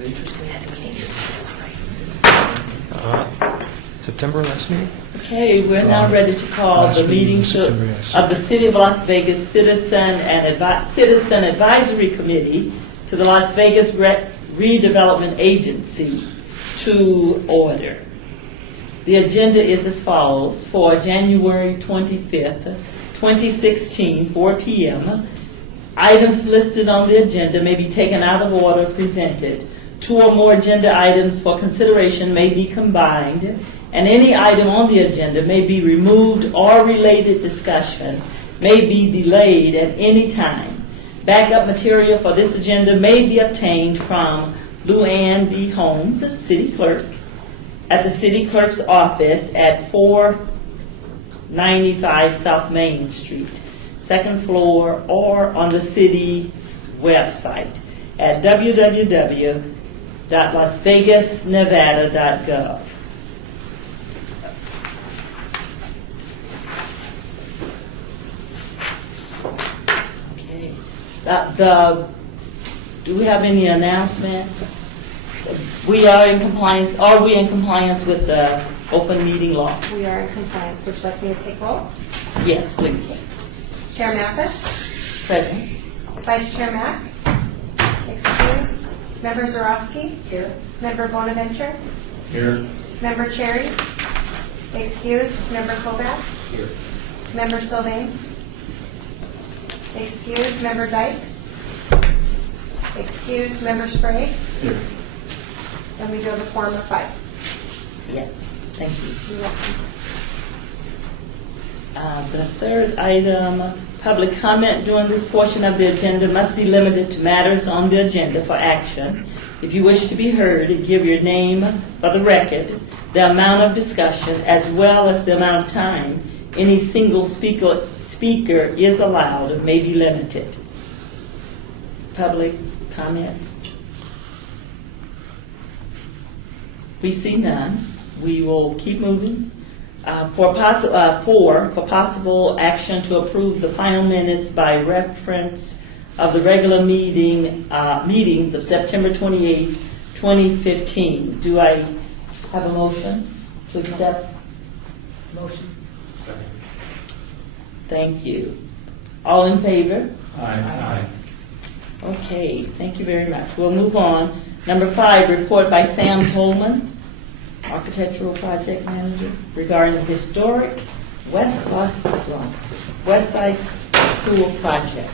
is interesting. September last meeting? Okay, we're now ready to call the meeting of the City of Las Vegas Citizen Advisory Committee to the Las Vegas Redevelopment Agency to order. The agenda is as follows. For January 25th, 2016, 4 p.m., items listed on the agenda may be taken out of order presented. 2 or more agenda items for consideration may be combined, and any item on the agenda may be removed or related discussion may be delayed at any time. Backup material for this agenda may be obtained from Lou Ann D. Holmes, City Clerk, at the City Clerk's office at 495 South Main Street, 2nd floor, or on the city's website at www.lasvegasnevada.gov. Do we have any announcements? We are in compliance. Are we in compliance with the open meeting law? We are in compliance. Would you like me to take roll? Yes, please. Chair Mathis? Present. Vice Chair Mack? Excused. Member Zarowski? Here. Member Bonaventure? Here. Member Cherry? Excused. Member Kovacs? Here. Member Sylvain? Excused. Member Dykes? Excused. Member Sprague? Here. And we do have a quorum of 5. Yes, thank you. You're welcome. The third item, public comment during this portion of the agenda must be limited to matters on the agenda for action. If you wish to be heard, give your name for the record, the amount of discussion, as well as the amount of time any single speaker is allowed may be limited. Public comments? We see none. We will keep moving. For possible action to approve the final minutes by reference of the regular meetings of September 28, 2015. Do I have a motion to accept? Motion. Second. Thank you. All in favor? Aye. Okay, thank you very much. We'll move on. Number 5, report by Sam Tolman, Architectural Project Manager, regarding the historic West Side School project.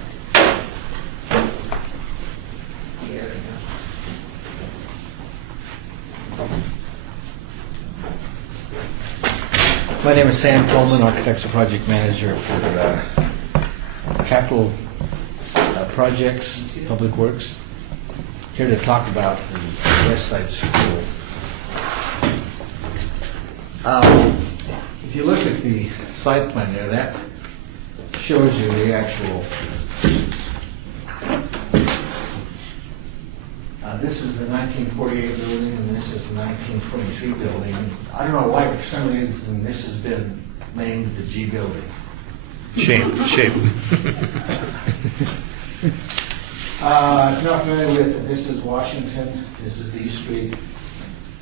My name is Sam Tolman, Architectural Project Manager for Capital Projects, Public Works. Here to talk about the West Side School. If you look at the site plan there, that shows you the actual. This is the 1948 building, and this is the 1923 building. I don't know why, for some reason, this has been named the G building. Shame. If you're not familiar with it, this is Washington, this is D Street,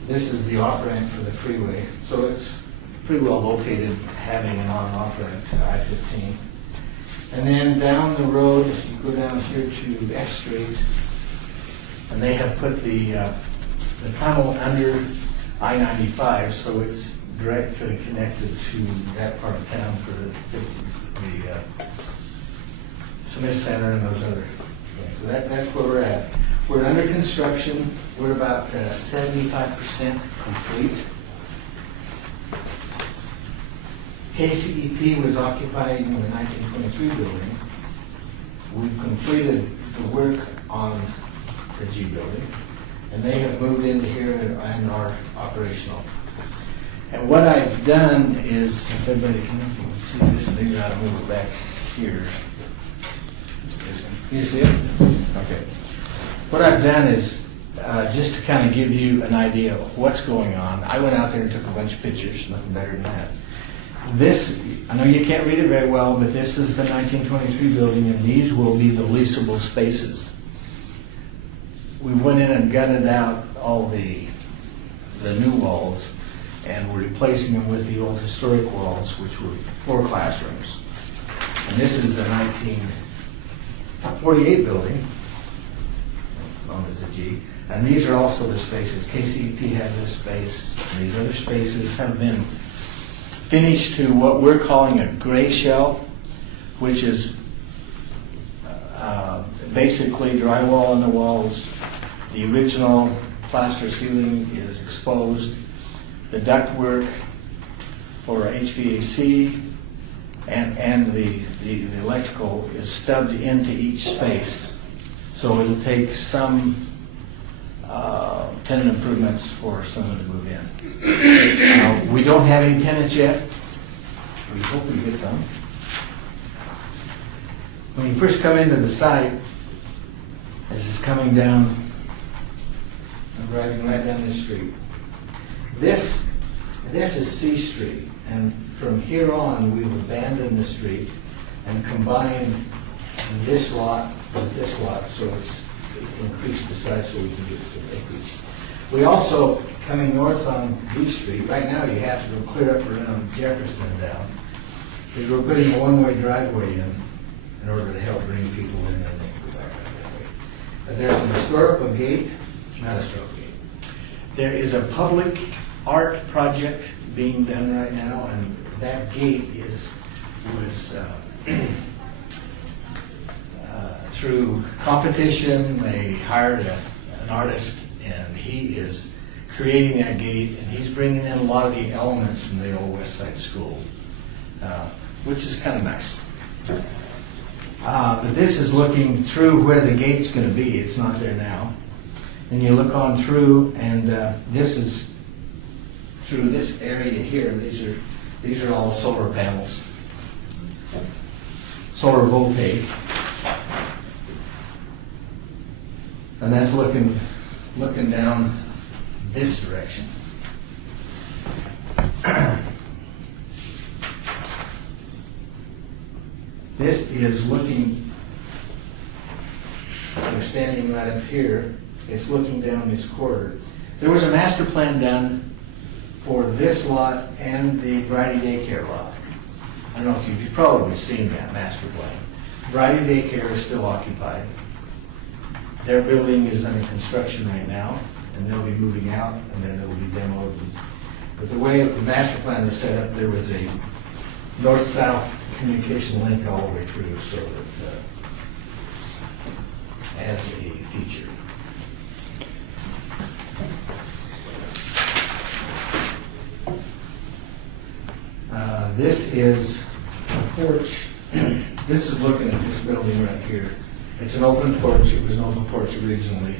this is the off-ramp for the freeway. So it's pretty well located, having an on-off ramp to I-15. And then down the road, you go down here to F Street, and they have put the tunnel under I-95, so it's directly connected to that part of town for the Smith Center and those other things. So that's where we're at. We're under construction. We're about 75% complete. KCEP was occupying the 1923 building. We've completed the work on the G building, and they have moved into here and are operational. And what I've done is, if everybody can see this, maybe I'll move it back here. You see it? Okay. What I've done is just to kind of give you an idea of what's going on. I went out there and took a bunch of pictures, nothing better than that. This, I know you can't read it very well, but this is the 1923 building, and these will be the leasable spaces. we went in and gutted out all the new walls, and we're replacing them with the old historic walls, which were 4 classrooms. And this is a 1948 building, known as a G. And these are also the spaces. KCEP has this space, and these other spaces have been finished to what we're calling a gray shell, which is basically drywall on the walls. The original plaster ceiling is exposed. The ductwork for HVAC and the electrical is stubbed into each space. So it'll take some tenant improvements for someone to move in. We don't have any tenants yet. We hope we get some. When you first come into the site, this is coming down, I'm driving right down this street. This is C Street, and from here on, we've abandoned the street and combined this lot with this lot, so it's increased the size so we can get some acreage. We also, coming north on B Street, right now you have to go clear up around Jefferson and down, because we're putting a one-way driveway in order to help bring people in and they can go back out that way. But there's an historical gate, not a historical gate. There is a public art project being done right now, and that gate was through competition. They hired an artist, and he is creating that gate, and he's bringing in a lot of the elements from the old West Side School, which is kind of nice. But this is looking through where the gate's going to be. It's not there now. And you look on through, and this is through this area here. These are all solar panels, solar voltaic, and that's looking down this direction. This is looking, we're standing right up here, it's looking down this corridor. There was a master plan done for this lot and the Variety Daycare lot. I don't know if you've probably seen that master plan. Variety Daycare is still occupied. Their building is under construction right now, and they'll be moving out, and then it will be demoed. But the way the master plan was set up, there was a north-south communication link all the way through, so that as a feature. This is a porch. This is looking at this building right here. It's an open porch. It was an open porch originally.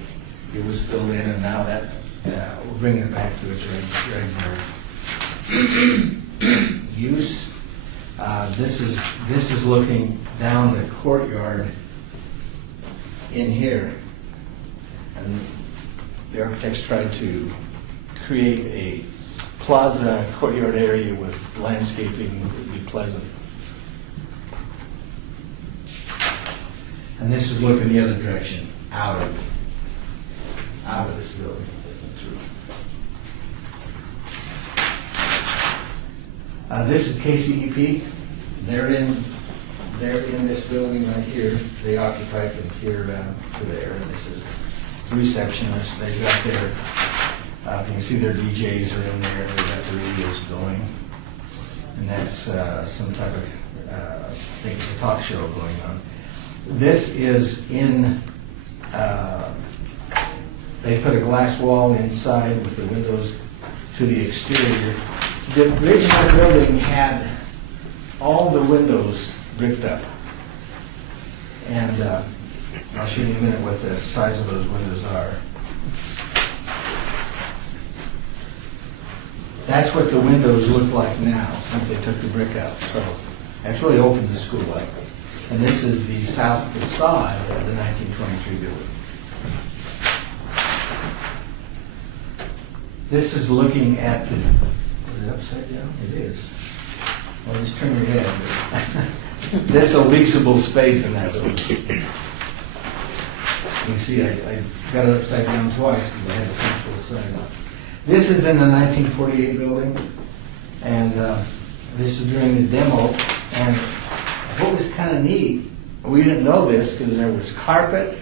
It was filled in, and now that we're bringing it back to its regular use. This is looking down the courtyard in here, and the architects tried to create a plaza courtyard area with landscaping that would be pleasant. And this is looking the other direction, out of this building, looking through. This is KCEP. They're in this building right here. They occupy from here down to there. And this is the receptionist. They've got their, you can see their DJs are in there. They've got the radios going. And that's some type of, I think it's a talk show going on. This is in, they put a glass wall inside with the windows to the exterior. The original building had all the windows bricked up. And I'll show you in a minute what the size of those windows are. That's what the windows look like now since they took the brick out. So that's really opened the school up. And this is the south facade of the 1923 building. This is looking at the, is it upside down? It is. Well, just turn your head. That's a leasable space in that building. You can see I got it upside down twice because I had the principal side up. This is in the 1948 building, and this is during the demo. And what was kind of neat, we didn't know this because there was carpet,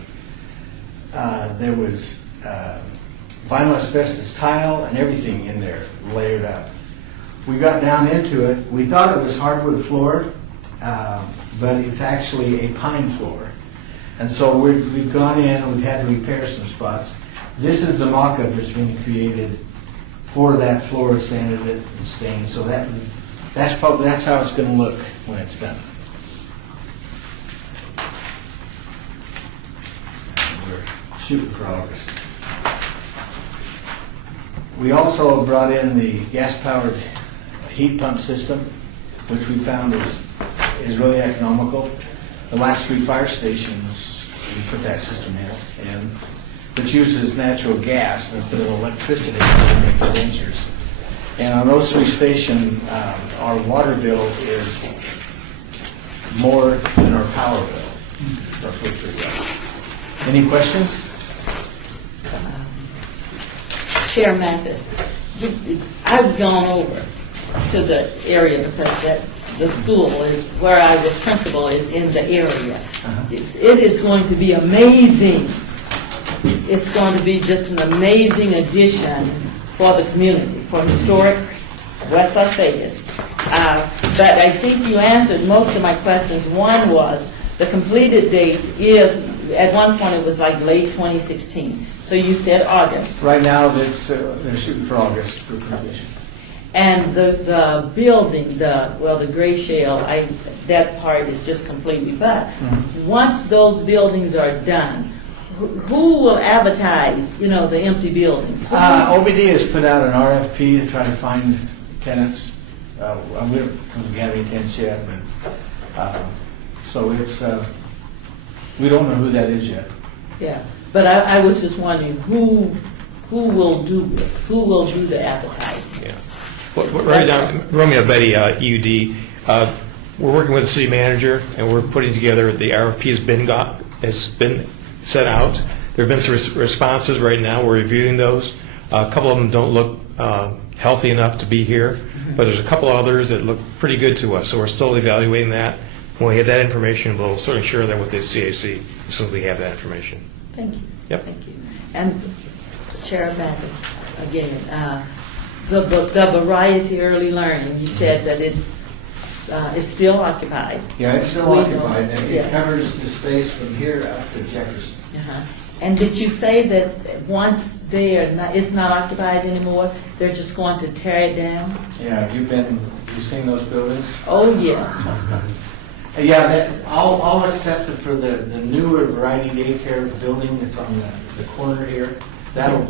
there was vinyl asbestos tile, and everything in there layered up. We got down into it. We thought it was hardwood floor, but it's actually a pine floor. And so we've gone in and we've had to repair some spots. This is the mock-up that's been created for that floor, sanded it and stained. So that's how it's going to look when it's done. We're shooting for August. We also brought in the gas-powered heat pump system, which we found is really economical. The last 3 fire stations, we put that system in, which uses natural gas instead of electricity to make the dancers. And on those 3 stations, our water bill is more than our power bill. That's what we've got. Any questions? Chair Mathis, I've gone over to the area because the school is where I was principal is in the area. It is going to be amazing. It's going to be just an amazing addition for the community, for historic West Las Vegas. But I think you answered most of my questions. One was the completed date is, at one point it was like late 2016. So you said August. Right now, they're shooting for August for completion. And the building, the gray shell, that part is just completely. But once those buildings are done, who will advertise, the empty buildings? OBD has put out an RFP to try to find tenants. We haven't got any tenants yet, but so it's we don't know who that is yet. Yeah, but I was just wondering who will do it? Who will do the advertising? Yeah. Well, right now, Romeo Betty, EUD, we're working with the city manager, and we're putting together, the RFP has been set out. There have been some responses right now. We're reviewing those. A couple of them don't look healthy enough to be here, but there's a couple others that look pretty good to us, so we're still evaluating that. When we have that information, we'll certainly share that with the CAC as soon as we have that information. Thank you. Yep. Thank you. And Chair Mathis, again, the variety early learning, you said that it's still occupied. Yeah, it's still occupied. And Yes. it covers the space from here up to Jefferson. Uh-huh. And did you say that once it's not occupied anymore, they're just going to tear it down? Yeah, have you seen those buildings? Oh, yes. Yeah, all except for the newer variety daycare building that's on the corner here. I don't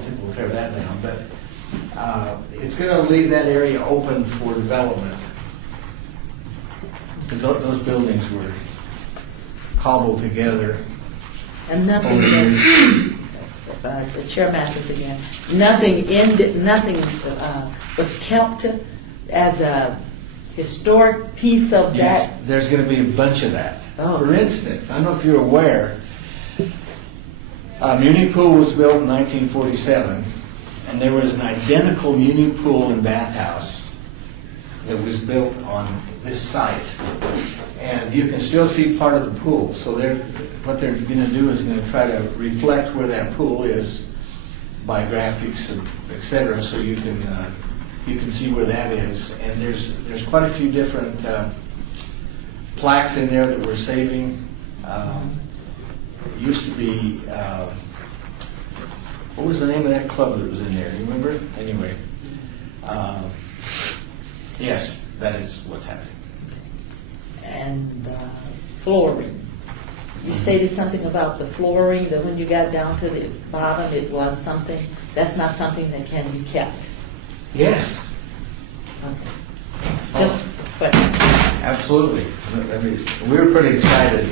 think we'll tear that down, but it's going to leave that area open for development. Because those buildings were cobbled together. And nothing was, Chair Mathis again, nothing was kept as a historic piece of Yes, that. there's going to be a bunch of that. Oh. For instance, I don't know if you're aware, Muni Pool was built in 1947, and there was an identical Muni Pool and bathhouse that was built on this site. And you can still see part of the pool. So what they're going to do is going to try to reflect where that pool is by graphics, et cetera, so you can see where that is. And there's quite a few different plaques in there that we're saving. It used to be, what was the name of that club that was in there? You remember? Anyway, yes, that is what's happening. And flooring. You stated something about the flooring, that when you got down to the bottom, it was something, that's not something that can be kept. Yes. Okay. Just a question. Absolutely. I mean, we were pretty excited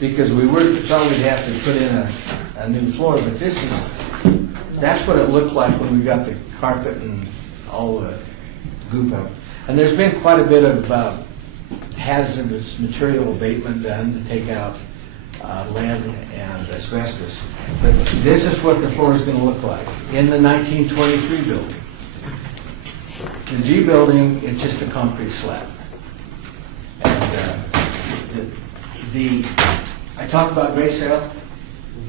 because we thought we'd have to put in a new floor, but that's what it looked like when we got the carpet and all the goop up. And there's been quite a bit of hazardous material abatement done to take out lead and asbestos. But this is what the floor is going to look like in the 1923 building. The G building, it's just a concrete slab. And I talked about gray cell.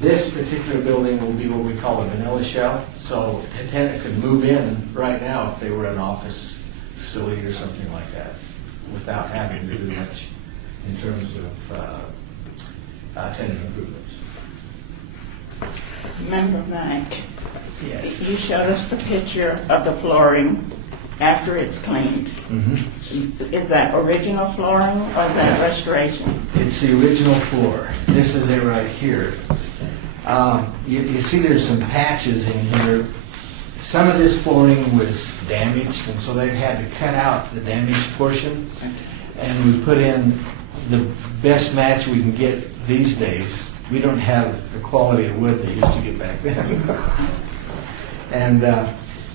This particular building will be what we call a vanilla shell. So a tenant could move in right now if they were an office facility or something like that without having to do much in terms of tenant improvements. Member Mike, Yes. you showed us the picture of the flooring after it's cleaned. Mm-hmm. Is that original flooring or is that restoration? It's the original floor. This is it right here. You see there's some patches in here. Some of this flooring was damaged, and so they've had to cut out the damaged portion. And we put in the best match we can get these days. We don't have the quality of wood they used to get back then. And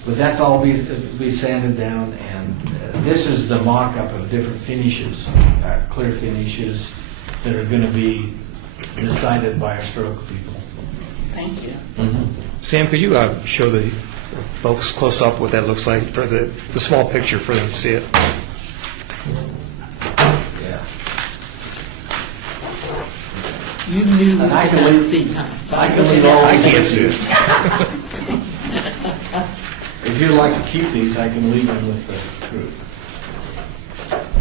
but that's all be sanded down, and this is the mock-up of different finishes, clear finishes that are going to be decided by our stroke people. Thank you. Sam, could you show the folks close up what that looks like for the small picture for them to see it? Yeah. You knew we And I could can not leave- see, huh? I can leave all I these. can't see it. If you'd like to keep these, I can leave them with the group.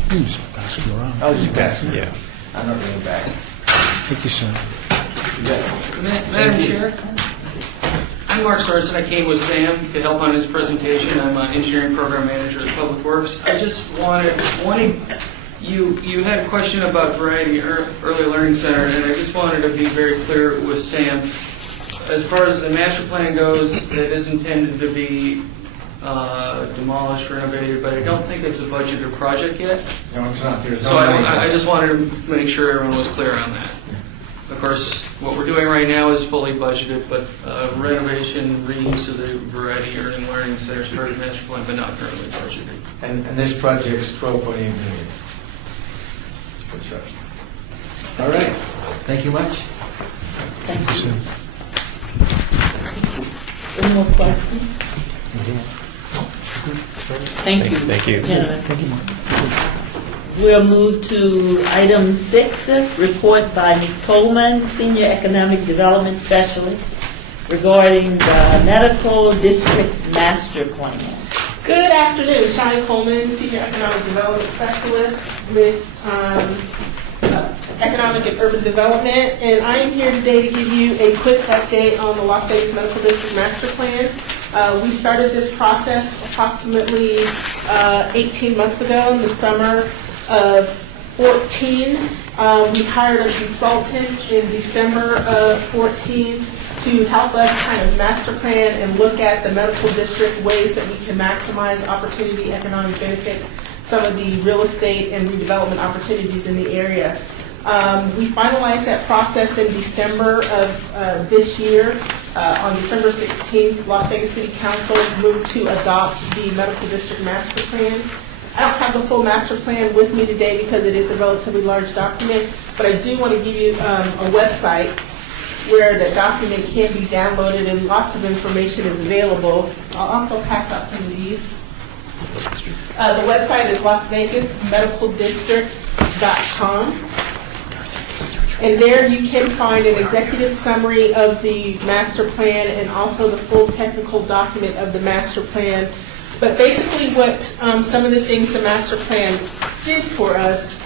You can just pass them around. I'll just pass them. Yeah. I'm not bringing back. Thank you, Sam. Madam Chair, I'm Mark Sarson. I came with Sam to help on his presentation. I'm an engineering program manager at Public Works. I just wanted you had a question about Variety Early Learning Center, and I just wanted to be very clear with Sam. As far as the master plan goes, it is intended to be demolished, renovated, but I don't think it's a budgeted project yet. No, it's not. There's So no money. I just wanted to make sure everyone was clear on that. Of course, what we're doing right now is fully budgeted, but renovation, reuse of the Variety Early Learning Center is part of the master plan, but not currently budgeted. And this project's $12.8 million. Construction. All right. Thank you much. Thank Thank you, you. Sam. Any more questions? Thank you. Thank you. Gentlemen. Thank you, Mark. We'll move to item 6, report by Ms. Coleman, Senior Economic Development Specialist, regarding the Medical District Master Plan. Good afternoon, Shani Coleman, Senior Economic Development Specialist with Economic and Urban Development, and I am here today to give you a quick update on the Las Vegas Medical District Master Plan. We started this process approximately 18 months ago in the summer of 14. We hired a consultant in December of 14 to help us kind of master plan and look at the medical district, ways that we can maximize opportunity, economic benefits, some of the real estate and redevelopment opportunities in the area. We finalized that process in December of this year. On December 16th, Las Vegas City Council moved to adopt the Medical District Master Plan. I don't have the full master plan with me today because it is a relatively large document, but I do want to give you a website where the document can be downloaded and lots of information is available. I'll also pass out some of these. The website is lasvegasmedicaldistrict.com. And there you can find an executive summary of the master plan and also the full technical document of the master plan. But basically what some of the things the master plan did for us,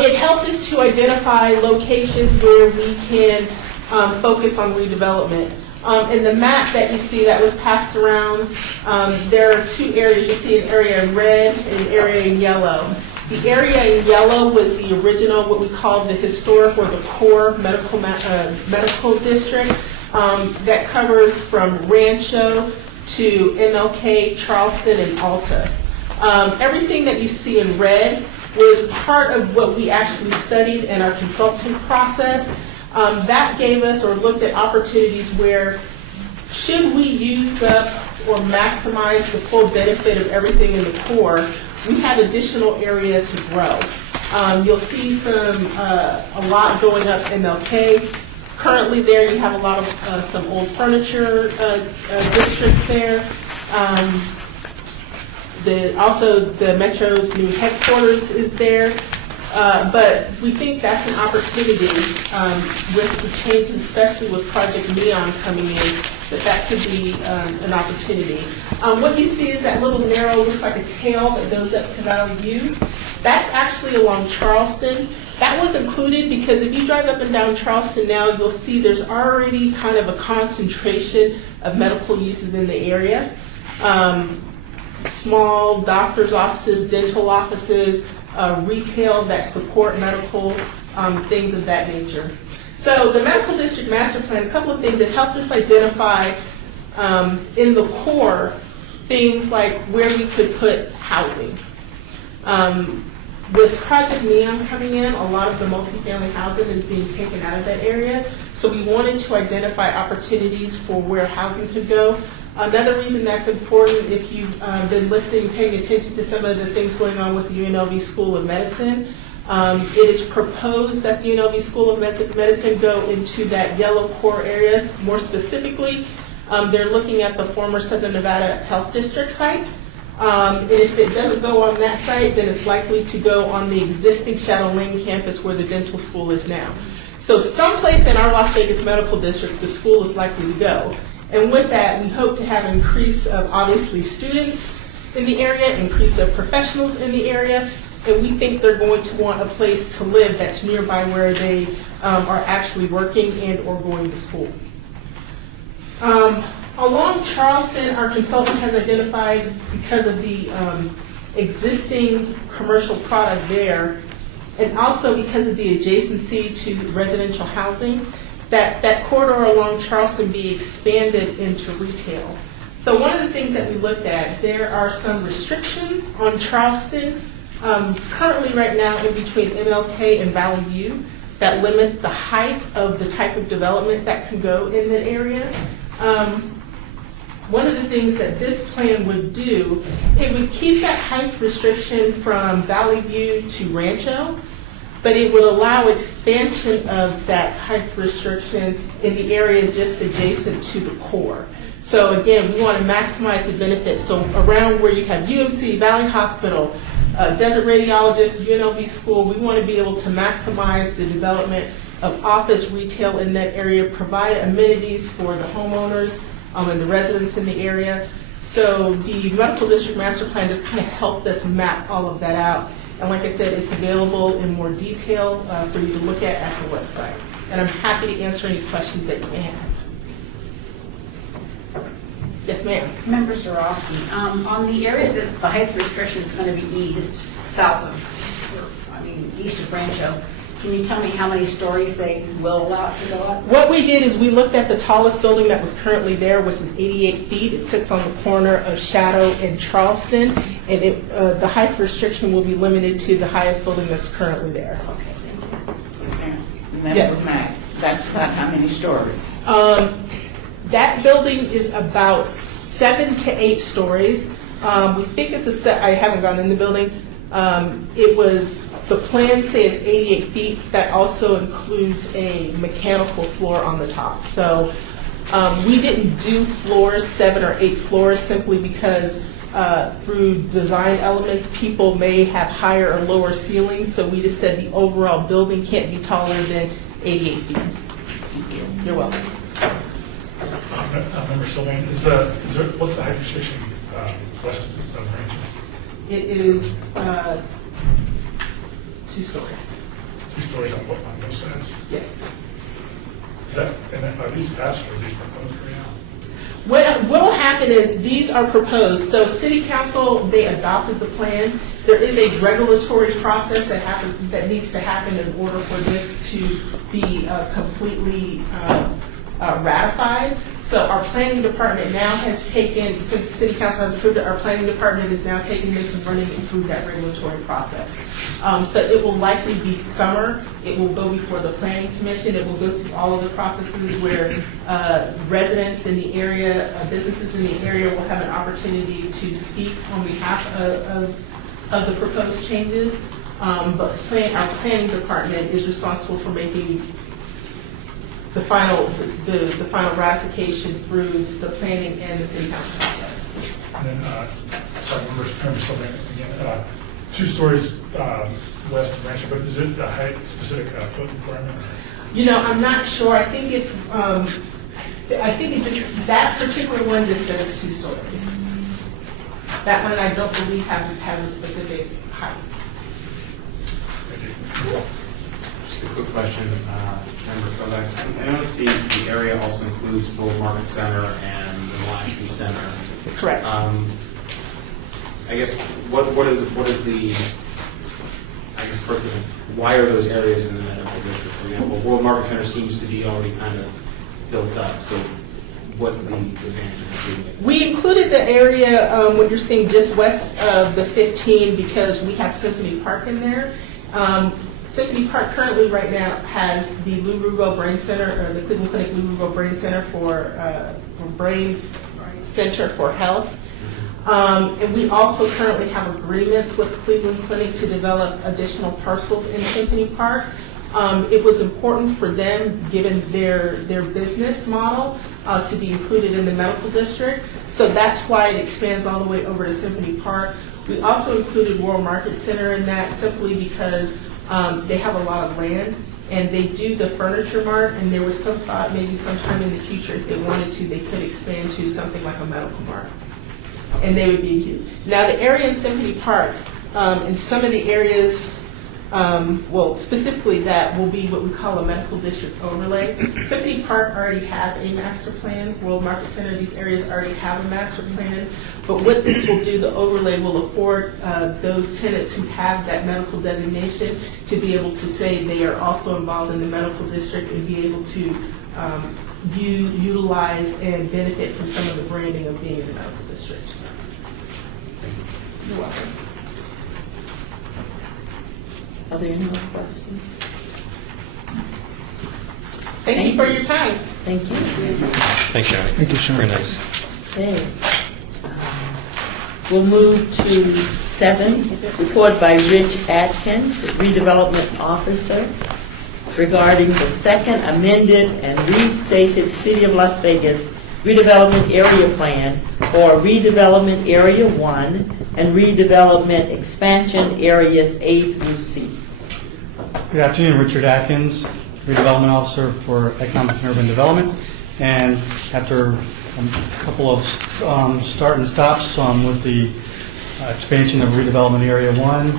it helped us to identify locations where we can focus on redevelopment. In the map that you see that was passed around, there are two areas. You see an area in red and an area in yellow. The area in yellow was the original, what we call the historic or the core medical district that covers from Rancho to MLK, Charleston, and Alta. Everything that you see in red was part of what we actually studied in our consulting process. That gave us or looked at opportunities where should we use up or maximize the full benefit of everything in the core, we have additional area to grow. You'll see a lot going up MLK. Currently there, you have a lot of some old furniture districts there. Also, the Metro's new headquarters is there. But we think that's an opportunity with the changes, especially with Project Neon coming in, that could be an opportunity. What you see is that little narrow, looks like a tail that goes up to Valley View. That's actually along Charleston. That was included because if you drive up and down Charleston now, you'll see there's already kind of a concentration of medical uses in the area. Small doctor's offices, dental offices, retail that support medical things of that nature. So the Medical District Master Plan, a couple of things that helped us identify in the core things like where we could put housing. With Project Neon coming in, a lot of the multifamily housing is being taken out of that area. So we wanted to identify opportunities for where housing could go. Another reason that's important, if you've been listening, paying attention to some of the things going on with the UNLV School of Medicine, it is proposed that the UNLV School of Medicine go into that yellow core areas. More specifically, they're looking at the former Southern Nevada Health District site. And if it doesn't go on that site, then it's likely to go on the existing Shadow Lane campus where the dental school is now. So someplace in our Las Vegas Medical District, the school is likely to go. And with that, we hope to have an increase of obviously students in the area, increase of professionals in the area, and we think they're going to want a place to live that's nearby where they are actually working and or going to school. Along Charleston, our consultant has identified, because of the existing commercial product there, and also because of the adjacency to residential housing, that corridor along Charleston be expanded into retail. So one of the things that we looked at, there are some restrictions on Charleston, currently right now in between MLK and Valley View, that limit the height of the type of development that can go in that area. One of the things that this plan would do, it would keep that height restriction from Valley View to Rancho, but it would allow expansion of that height restriction in the area just adjacent to the core. So again, we want to maximize the benefits. So around where you have UMC, Valley Hospital, Desert Radiologist, UNLV School, we want to be able to maximize the development of office retail in that area, provide amenities for the homeowners and the residents in the area. So the Medical District Master Plan just kind of helped us map all of that out. And like I said, it's available in more detail for you to look at the website. And I'm happy to answer any questions that you may have. Yes, ma'am. Member Zarowski, on the area that the height restriction is going to be east, east of Rancho, can you tell me how many stories they will allow it to go up? What we did is we looked at the tallest building that was currently there, which is 88 feet. It sits on the corner of Shadow and Charleston, and the height restriction will be limited to the highest building that's currently there. Okay, thank you. Member Yes. Mack, that's about how many stories? That building is about 7 to 8 stories. We think it's a set. I haven't gone in the building. The plans say it's 88 feet. That also includes a mechanical floor on the top. So we didn't do floors, 7 or 8 floors, simply because through design elements, people may have higher or lower ceilings. So we just said the overall building can't be taller than 88 feet. Thank you. You're welcome. Member Sylvain, what's the height restriction west of Rancho? It is 2 stories. 2 stories on both sides? Yes. Are these passed or are these proposed right now? What will happen is these are proposed. So City Council, they adopted the plan. There is a regulatory process that needs to happen in order for this to be completely ratified. So our planning department now has taken, since City Council has approved it, our planning department is now taking this and running it through that regulatory process. So it will likely be summer. It will go before the Planning Commission. It will go through all of the processes where residents in the area, businesses in the area will have an opportunity to speak on behalf of the proposed changes. But our planning department is responsible for making the final ratification through the planning and the city council process. And then, sorry, remember something again. 2 stories west of Rancho, but is it a height specific foot requirement? You know, I'm not sure. I think it just, that particular one just says 2 stories. That one I don't believe has a specific height. Just a quick question, Member Kovacs. I noticed the area also includes Bull Market Center and the Molaski Center. Correct. I guess what is the first, why are those areas in the medical district? For example, World Market Center seems to be already kind of built up. So what's the advantage of doing it? We included the area, what you're seeing just west of the 15, because we have Symphony Park in there. Symphony Park currently right now has the Lou Ruvo Brain Center, or the Cleveland Clinic Lou Ruvo Brain Center for Brain Center for Health. And we also currently have agreements with Cleveland Clinic to develop additional parcels in Symphony Park. It was important for them, given their business model, to be included in the medical district. So that's why it expands all the way over to Symphony Park. We also included World Market Center in that simply because they have a lot of land and they do the furniture mart, and there was some thought maybe sometime in the future if they wanted to, they could expand to something like a medical mart. And they would be huge. Now the area in Symphony Park, in some of the areas, well, specifically that will be what we call a medical district overlay. Symphony Park already has a master plan. World Market Center, these areas already have a master plan. But what this will do, the overlay will afford those tenants who have that medical designation to be able to say they are also involved in the medical district and be able to utilize and benefit from some of the branding of being in the medical district. You're welcome. Are there any more questions? Thank you for your time. Thank you. Thanks, Shani. Thank you, Shani. Very nice. Okay. We'll move to 7, report by Rich Atkins, redevelopment officer, regarding the second amended and restated City of Las Vegas redevelopment area plan for redevelopment area 1 and redevelopment expansion areas A through C. Good afternoon, Richard Atkins, redevelopment officer for economic and urban development. And after a couple of start and stops with the expansion of redevelopment area 1,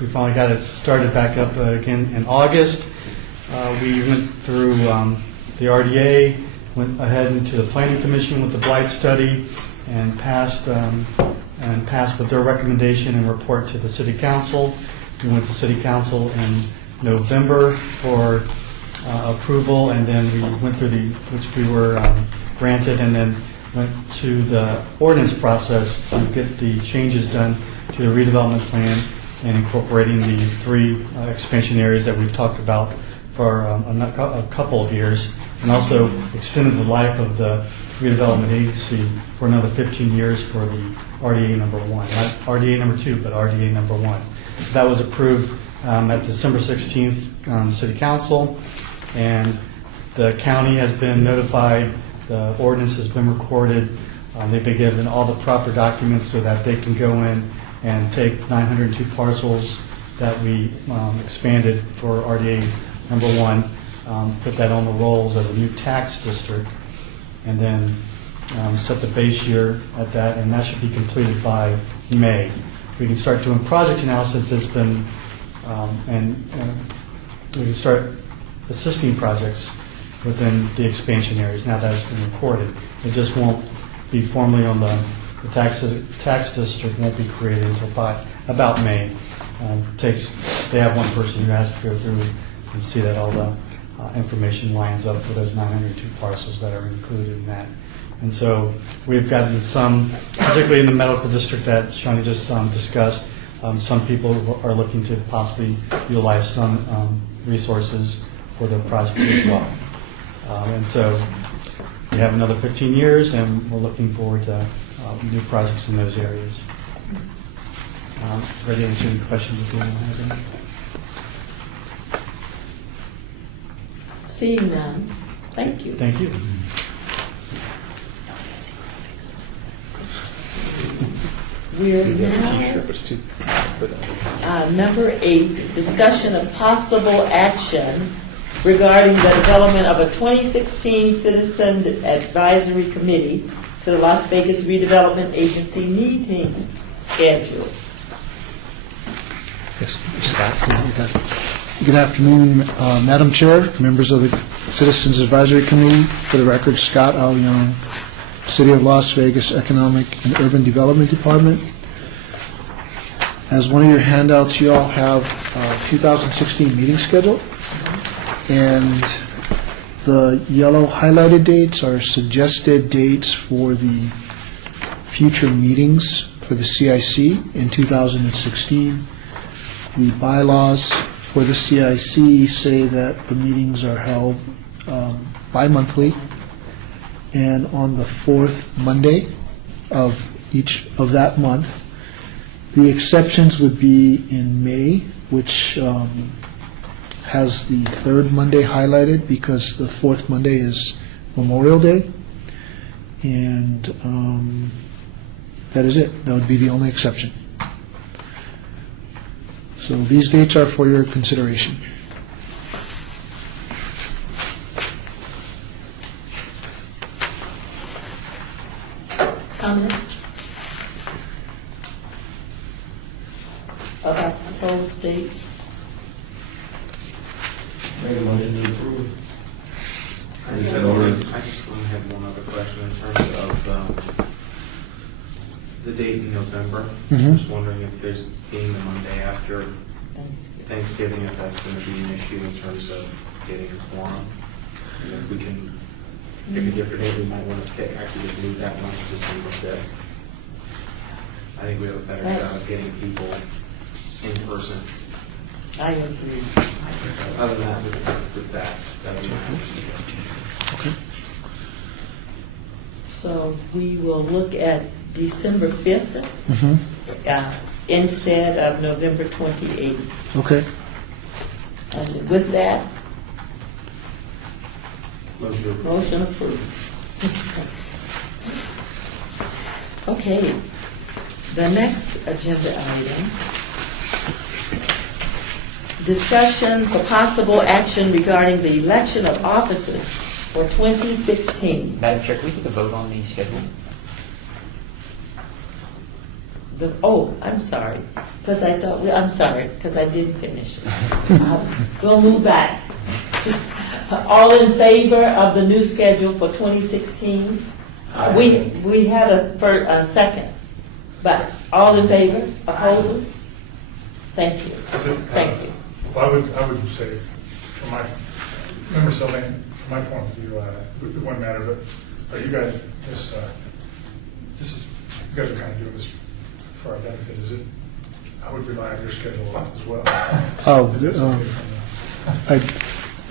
we finally got it started back up again in August. We went through the RDA, went ahead into the Planning Commission with the Blight Study, and passed with their recommendation and report to the City Council. We went to City Council in November for approval, and then we went through which we were granted, and then went to the ordinance process to get the changes done to the redevelopment plan and incorporating the 3 expansion areas that we've talked about for a couple of years, and also extended the life of the redevelopment agency for another 15 years for the RDA number 1. Not RDA number 2, but RDA number 1. That was approved at December 16th City Council, and the county has been notified, the ordinance has been recorded, they've been given all the proper documents so that they can go in and take 902 parcels that we expanded for RDA number 1, put that on the rolls as a new tax district, and then set the base year at that, and that should be completed by May. We can start doing project analysis. It's been, and we can start assisting projects within the expansion areas now that it's been recorded. It just won't be formally on the tax district won't be created until about May. They have one person who has to go through and see that all the information lines up for those 902 parcels that are included in that. And so we've gotten some, particularly in the medical district that Shani just discussed, some people are looking to possibly utilize some resources for their projects as well. And so we have another 15 years, and we're looking forward to new projects in those areas. ready to answer any questions if anyone has any. Seeing none, thank you. Thank you. We're now, number 8, discussion of possible action regarding the development of a 2016 Citizen Advisory Committee to the Las Vegas Redevelopment Agency meeting schedule. Yes, Scott? Good afternoon, Madam Chair, members of the Citizens Advisory Committee. For the record, Scott Albion, City of Las Vegas Economic and Urban Development Department. As one of your handouts, you all have 2016 meeting schedule, and the yellow highlighted dates are suggested dates for the future meetings for the CIC in 2016. The bylaws for the CIC say that the meetings are held bi-monthly and on the fourth Monday of each of that month. The exceptions would be in May, which has the third Monday highlighted because the fourth Monday is Memorial Day. And that is it. That would be the only exception. So these dates are for your consideration. Comments about proposed dates? Make a motion to approve. I just want to have one other question in terms of the date in November. Mhm. Just wondering if there's, being the Monday after Thanksgiving, if that's going to be an issue in terms of getting a quorum. And if we can pick a different date, we might want to pick, actually just move that one to December 5th. I think we have a better shot of getting people in person. I agree. Other than that, with that would be nice. So we will look at December 5th Mhm. instead of November 28th. Okay. And with that, Motion approved. motion approved. Okay, the next agenda item, discussion for possible action regarding the election of officers for 2016. Madam Chair, can we take a vote on the schedule? I'm sorry, because I didn't finish. We'll move back. All in favor of the new schedule for 2016? We had a second, but all in favor? Opposers? Thank you. Thank you. Well, I would say, from my, member Sylvain, from my point of view, it wouldn't matter, but you guys, you guys are kind of doing this for our benefit, is it? I would rely on your schedule as well.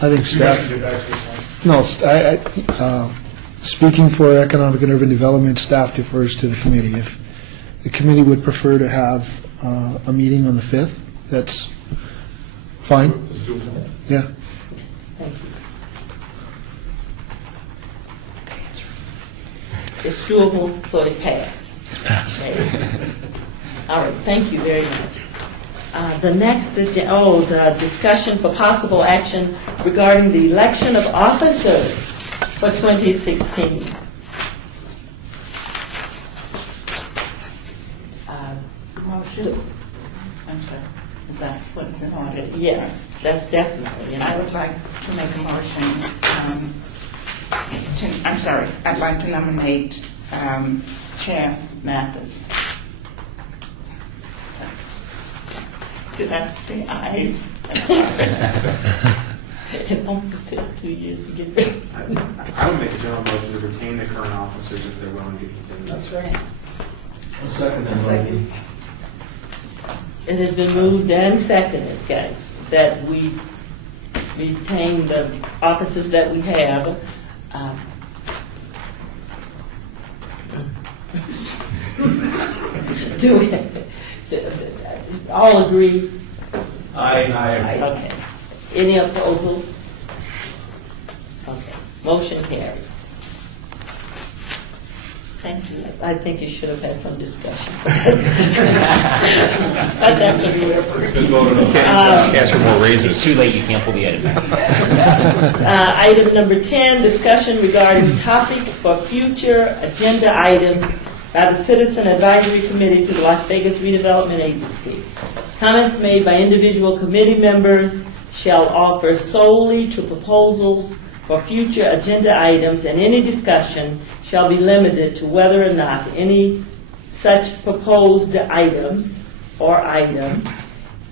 I think staff. You guys can get back to this one. No, speaking for Economic and Urban Development, staff defers to the committee. If the committee would prefer to have a meeting on the 5th, that's fine. Let's do it. Yeah. Thank you. It's doable, so it passed. Okay. All right, thank you very much. The next, the discussion for possible action regarding the election of officers for 2016. Motions? I'm sorry, is that what is in order? Yes, that's definitely. I would like to make a motion I'd like to nominate Chair Mathis. Did I say ayes? It almost took 2 years to get ready. I would make a general motion to retain the current officers if they're willing to continue. That's right. I'll second that motion. It has been moved and seconded, guys, that we retain the officers that we have. All agree? Aye. Okay. Any opposals? Okay. Motion carries. Thank you. I think you should have had some discussion. But that's okay. Ask for more raises. It's too late, you can't pull the edit back. Item number 10, discussion regarding topics for future agenda items by the Citizen Advisory Committee to the Las Vegas Redevelopment Agency. Comments made by individual committee members shall offer solely to proposals for future agenda items, and any discussion shall be limited to whether or not any such proposed items or item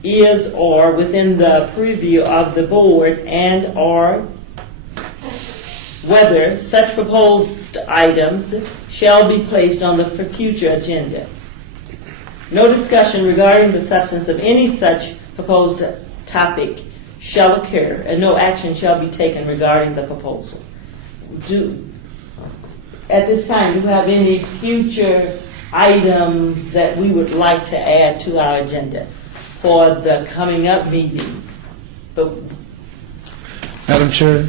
is or within the purview of the board, and or whether such proposed items shall be placed on the future agenda. No discussion regarding the substance of any such proposed topic shall occur, and no action shall be taken regarding the proposal. At this time, do you have any future items that we would like to add to our agenda for the coming up meeting? But Madam Chair,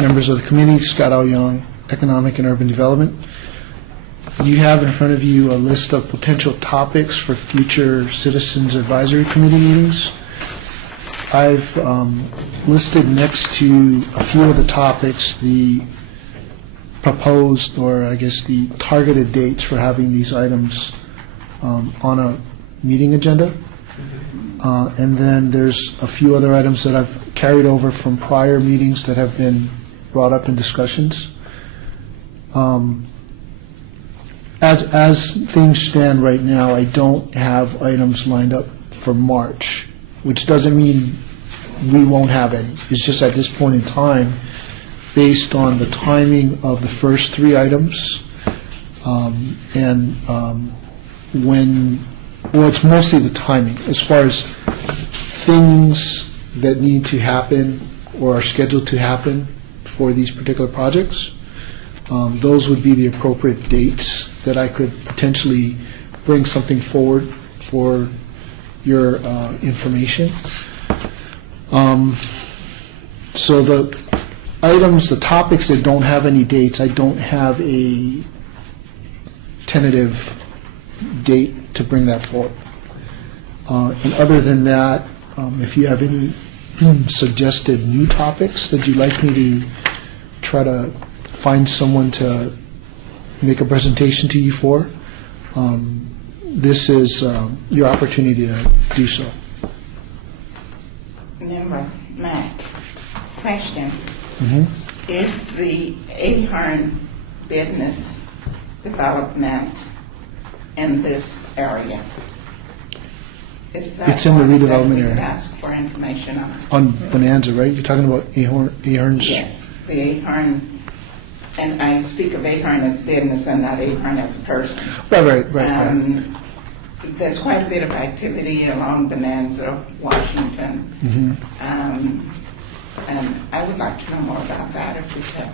members of the committee, Scott L. Young, Economic and Urban Development. You have in front of you a list of potential topics for future Citizens Advisory Committee meetings. I've listed next to a few of the topics the proposed, or I guess the targeted dates for having these items on a meeting agenda. And then there's a few other items that I've carried over from prior meetings that have been brought up in discussions. As things stand right now, I don't have items lined up for March, which doesn't mean we won't have any. It's just at this point in time, based on the timing of the first three items, it's mostly the timing. As far as things that need to happen or are scheduled to happen for these particular projects, those would be the appropriate dates that I could potentially bring something forward for your information. So the items, the topics that don't have any dates, I don't have a tentative date to bring that forward. And other than that, if you have any suggested new topics that you'd like me to try to find someone to make a presentation to you for, this is your opportunity to do so. Member Mack, question. Mhm. Is the Ahern business development in this area? Is that It's in the one that redevelopment we could area. ask for information on? On Bonanza, right? You're talking about Ahern's? Yes, the Ahern, and I speak of Ahern as business and not Ahern as a person. Right. There's quite a bit of activity along Bonanza, Washington. And I would like to know more about that if we could.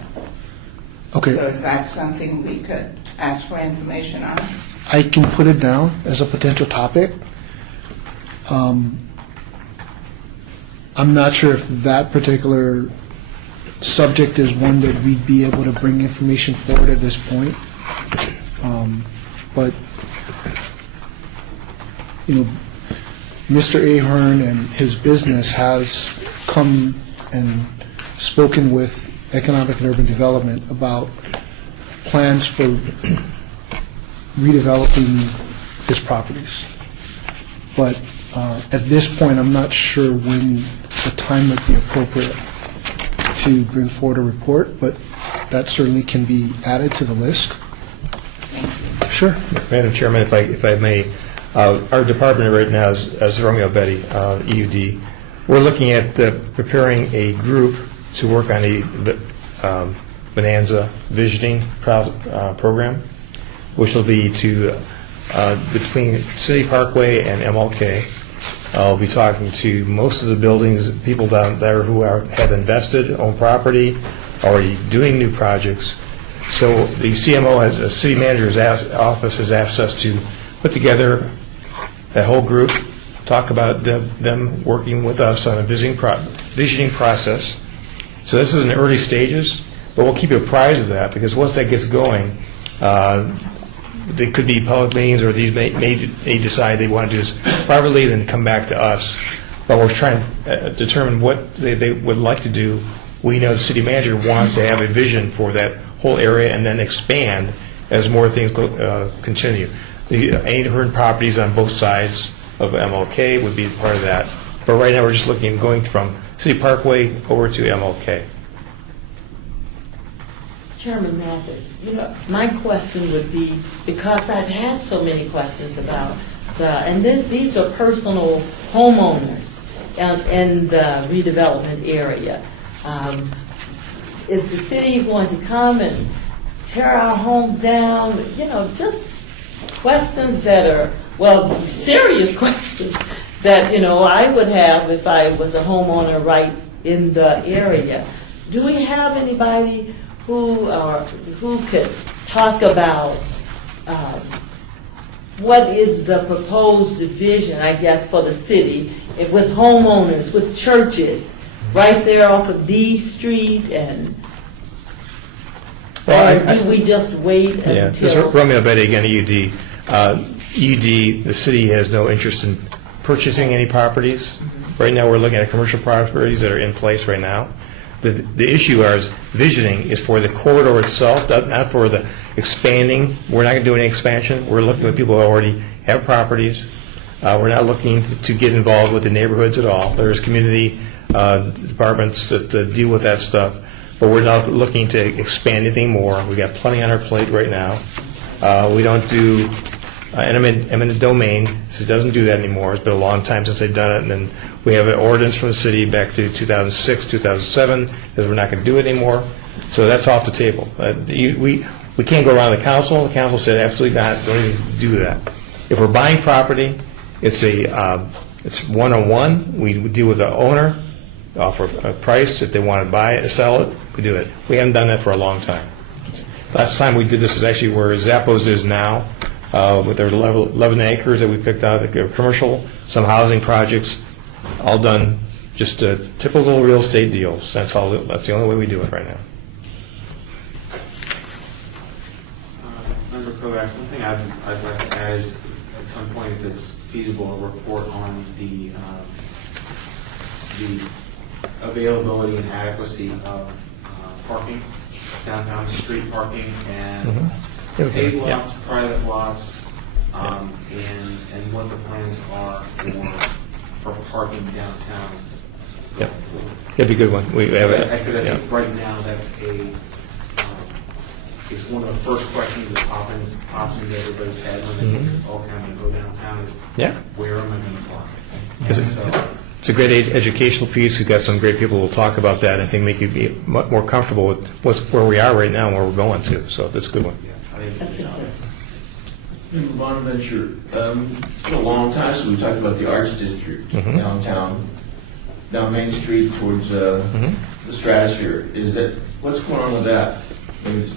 Okay. So is that something we could ask for information on? I can put it down as a potential topic. I'm not sure if that particular subject is one that we'd be able to bring information forward at this point. But, Mr. Ahern and his business has come and spoken with Economic and Urban Development about plans for redeveloping his properties. But at this point, I'm not sure when the time would be appropriate to bring forward a report, but that certainly can be added to the list. Sure. Madam Chairman, if I may, our department right now is Romeo Betty, EUD. We're looking at preparing a group to work on a Bonanza visioning program, which will be between City Parkway and MLK. I'll be talking to most of the buildings, people down there who have invested, own property, already doing new projects. So the CMO, the city manager's office, has asked us to put together that whole group talk about them working with us on a visioning process. So this is in the early stages, but we'll keep you apprised of that, because once that gets going, they could be public meetings, or these may decide they want to do this privately, then come back to us. But we're trying to determine what they would like to do. We know the city manager wants to have a vision for that whole area and then expand as more things continue. The 800 properties on both sides of MLK would be part of that. But right now, we're just looking at going from City Parkway over to MLK. Chairman Mathis, my question would be, because I've had so many questions about these are personal homeowners in the redevelopment area. Is the city going to come and tear our homes down? Just questions that are, serious questions that, I would have if I was a homeowner right in the area. Do we have anybody who could talk about what is the proposed vision, I guess, for the city with homeowners, with churches, right there off of D Street, and do we just wait until... Yeah, this is Romeo Betty again, EUD. EUD, the city has no interest in purchasing any properties. Right now, we're looking at commercial properties that are in place right now. The issue is visioning is for the corridor itself, not for the expanding. We're not going to do any expansion. We're looking at people who already have properties. We're not looking to get involved with the neighborhoods at all. There's community departments that deal with that stuff, but we're not looking to expand anything more. We've got plenty on our plate right now. We don't do eminent domain, so it doesn't do that anymore. It's been a long time since they've done it, and then we have an ordinance from the city back to 2006, 2007, because we're not going to do it anymore. So that's off the table. We can't go around the council. The council said absolutely not, don't even do that. If we're buying property, it's one-on-one. We deal with the owner, offer a price. If they want to buy it or sell it, we do it. We haven't done that for a long time. Last time we did this is actually where Zappos is now, with their 11 acres that we picked out, commercial, some housing projects, all done just typical real estate deals. That's the only way we do it right now. Member Kovacs, one thing I'd like to add is at some point, if it's feasible, a report on the availability and adequacy of parking, downtown street parking, and paid lots, private lots, and what the plans are for parking downtown. Yep, that'd be a good one. We have it. Because I think right now that's it's one of the first questions that pops into everybody's head when they think, okay, I'm going to go downtown, is where am I going to park? It's a great educational piece. We've got some great people who will talk about that, and I think make you be much more comfortable with where we are right now and where we're going to. So that's a good one. Bonaventure, it's been a long time since we talked about the Arts District downtown, down Main Street towards the Stratosphere. What's going on with that?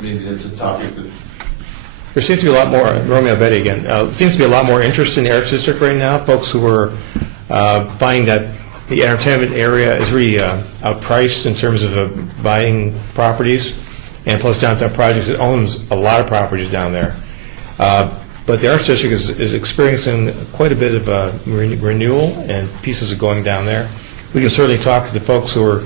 Maybe that's a topic that... There seems to be a lot more, Romeo Betty again, seems to be a lot more interest in the Arts District right now. Folks who are finding that the entertainment area is really outpriced in terms of buying properties, and plus Downtown Projects owns a lot of properties down there. But the Arts District is experiencing quite a bit of renewal, and pieces are going down there. We can certainly talk to the folks who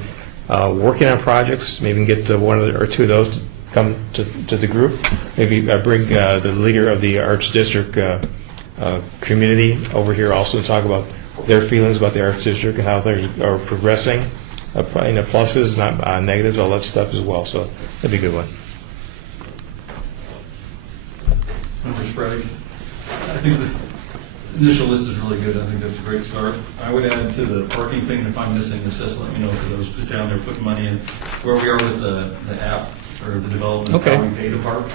are working on projects, maybe get one or two of those to come to the group. Maybe bring the leader of the Arts District community over here also to talk about their feelings about the Arts District and how they are progressing, pluses, not negatives, all that stuff as well. So that'd be a good one. Member Sprague, I think this initial list is really good. I think that's a great start. I would add to the parking thing, if I'm missing this, just let me know, because I was just down there putting money in. Where we are with the app or the development of how we pay to park,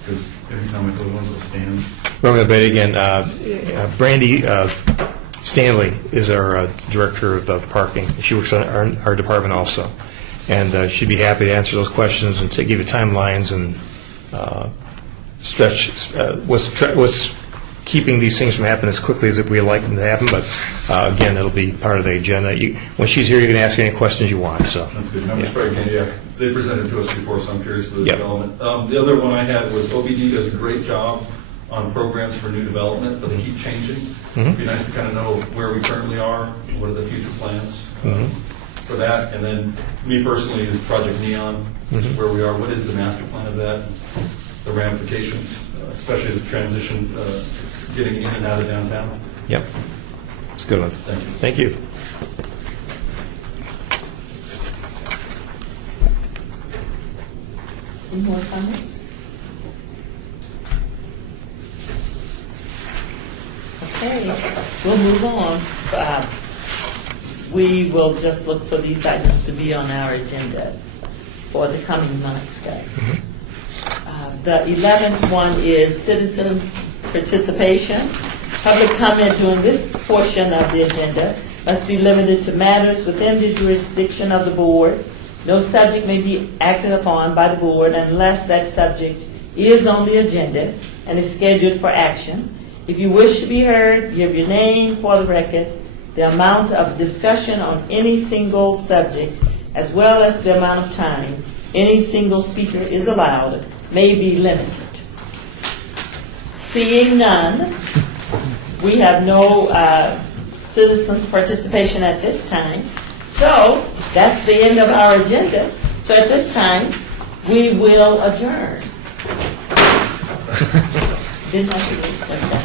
because every time I go to one of those stands. Romeo Betty again. Brandy Stanley is our director of parking. She works on our department also, and she'd be happy to answer those questions and to give you timelines and stretch what's keeping these things from happening as quickly as we like them to happen, but again, it'll be part of the agenda. When she's here, you can ask any questions you want, so. That's good. Member Sprague, yeah, they presented to us before, so I'm curious to the Yep. development. The other one I had was OBD does a great job on programs for new development, but they keep changing. It'd be nice to kind of know where we currently are, what are the future plans for that, and then me personally is Project Neon, where we are, what is the master plan of that, the ramifications, especially as a transition, getting in and out of downtown. Yep. It's a good one. Thank you. Thank you. Any more comments? Okay, we'll move on. We will just look for these items to be on our agenda for the coming months, guys. The 11th one is citizen participation. Public comment during this portion of the agenda must be limited to matters within the jurisdiction of the board. No subject may be acted upon by the board unless that subject is on the agenda and is scheduled for action. If you wish to be heard, give your name for the record. The amount of discussion on any single subject, as well as the amount of time any single speaker is allowed, may be limited. Seeing none, we have no citizens' participation at this time. So that's the end of our agenda. So at this time, we will adjourn. Didn't I do it?